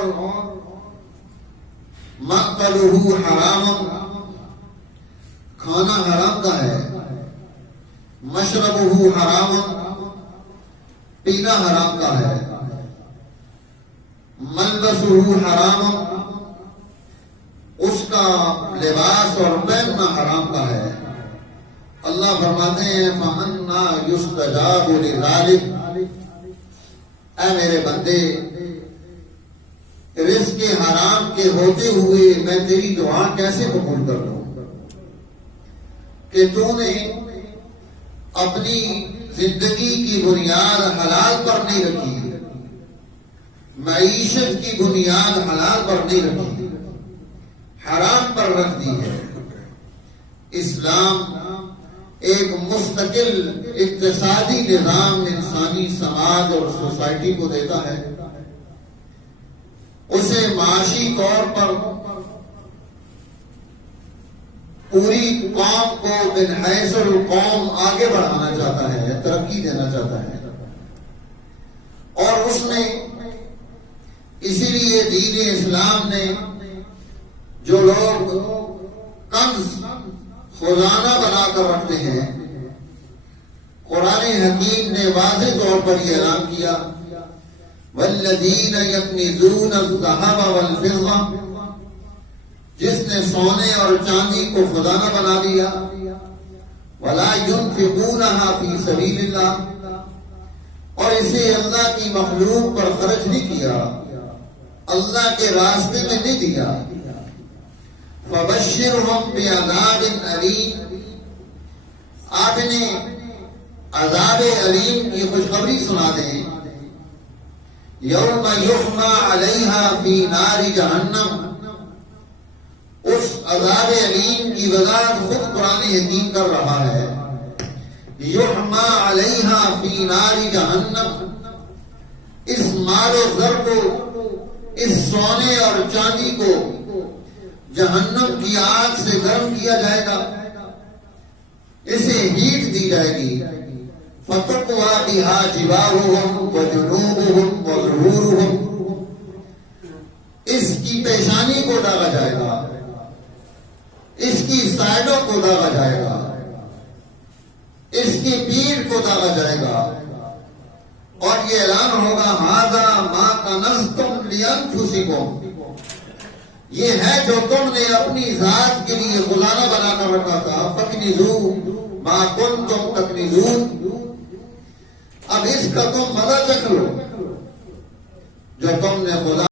اور مقتلہ حرام، کھانا حرام کا ہے، مشربہ حرام، پینا حرام کا ہے، ملبسہ حرام، اس کا لباس اور پہننا حرام کا ہے۔ اللہ فرماتے ہیں فَأَنَّىٰ يُسْتَجَابُ لِذَٰلِكَ، اے میرے بندے، رزق حرام کے ہوتے ہوئے میں تیری دعا کیسے قبول کر لوں کہ تو نے اپنی زندگی کی بنیاد حلال پر نہیں رکھی، معیشت کی بنیاد حلال پر نہیں رکھی، حرام پر رکھ دی ہے۔ اسلام ایک مستقل اقتصادی نظام انسانی سماج اور سوسائٹی کو دیتا ہے، اسے معاشی طور پر پوری قوم کو من حیث القوم آگے بڑھانا چاہتا ہے، ترقی دینا چاہتا ہے، اور اس نے اسی لیے دین اسلام نے جو لوگ کنز خزانہ بنا کر رکھتے ہیں، قرآن حکیم نے واضح طور پر یہ اعلان کیا والذین یکنزون الذھب والفضہ، جس نے سونے اور چاندی کو خزانہ بنا دیا، ولا ينفقونها فی سبیل اللہ، اور اسے اللہ کی مخلوق پر خرچ نہیں کیا، اللہ کے راستے میں نہیں دیا، فبشرہم بعذاب علیم، آپ انہیں عذاب علیم کی خوشخبری سنا دیں۔ یوم یحمى علیہا فی نار جہنم، اس عذاب علیم کی وضاحت خود قرآن حکیم کر رہا ہے۔ یحمى علیہا فی نار جہنم، اس مال و زر کو، اس سونے اور چاندی کو جہنم کی آگ سے گرم کیا جائے گا، اسے ہیٹ دی جائے گی، فَتُقْوَى بِهَا جِبَاهُهُمْ وَجُنُوبُهُمْ وَظُهُورُهُمْ، اس کی پیشانی کو داغا جائے گا، اس کی سائڈوں کو داغا جائے گا، اس کی پیٹھ کو داغا جائے گا، اور یہ اعلان ہوگا هَذَا مَا كَنَزْتُمْ لِأَنفُسِكُمْ، یہ ہے جو تم نے اپنی ذات کے لیے خزانہ بنا کر رکھا تھا، فَاكْنِزُوا مَا كُنتُمْ تَكْنِزُونَ، اب اس کا تم مزہ چکھ لو جو تم نے خدا